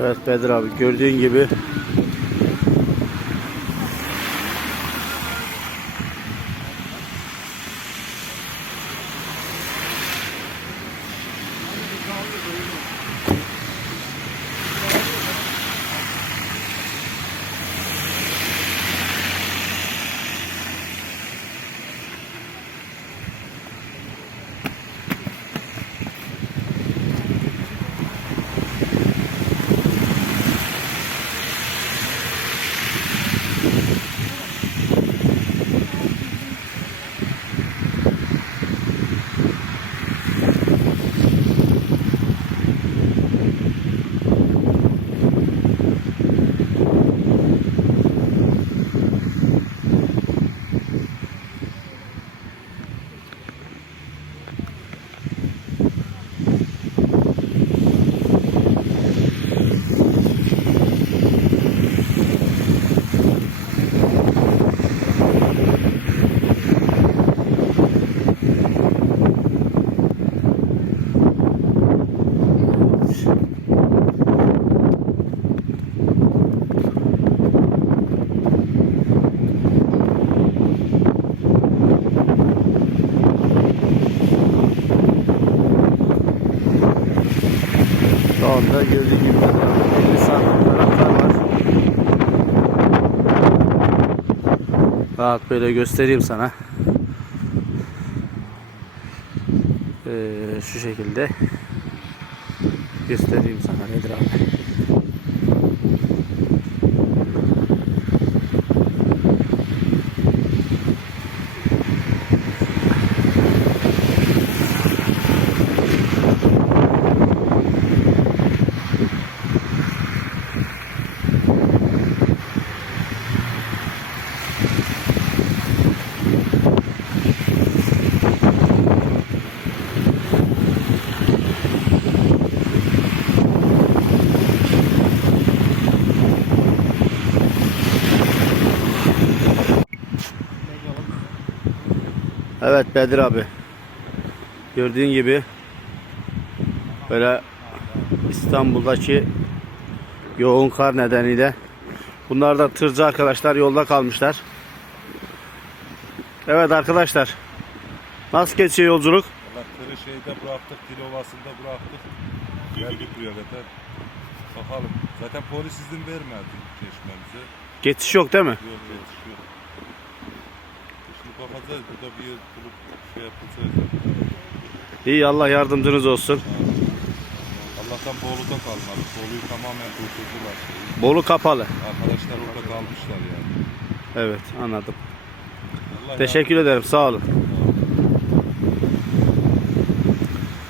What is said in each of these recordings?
Evet Bedir abi gördüğün gibi şu anda gördüğün gibi Bedir abi 50 santim var. Rahat böyle göstereyim sana. Ee, şu şekilde göstereyim sana Bedir abi. Evet Bedir abi. Gördüğün gibi böyle İstanbul'daki yoğun kar nedeniyle bunlar da tırcı arkadaşlar yolda kalmışlar. Evet arkadaşlar. Nasıl geçiyor yolculuk? Valla tırı şeyde bıraktık, Dilovası'nda bıraktık. Geldik buraya kadar. Bakalım. Zaten polis izin vermedi geçmemize. Geçiş yok değil mi? Yok yetişiyor. Şimdi bakacağız. Burada bir yer bulup şey yapacağız. İyi Allah yardımcınız olsun. Allah'tan Bolu'da kalmadı. Bolu'yu tamamen durdurdular. Bolu kapalı. Arkadaşlar orada kalmışlar yani. Evet anladım. Allah Teşekkür ederim sağ olun.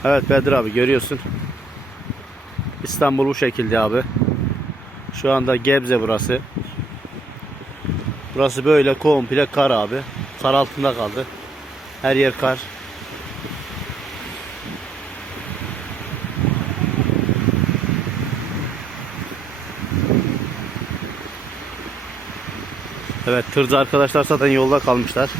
Evet Bedir abi görüyorsun. İstanbul bu şekilde abi. Şu anda Gebze burası. Burası böyle komple kar abi. Kar altında kaldı. Her yer kar. Evet tırcı arkadaşlar zaten yolda kalmışlar.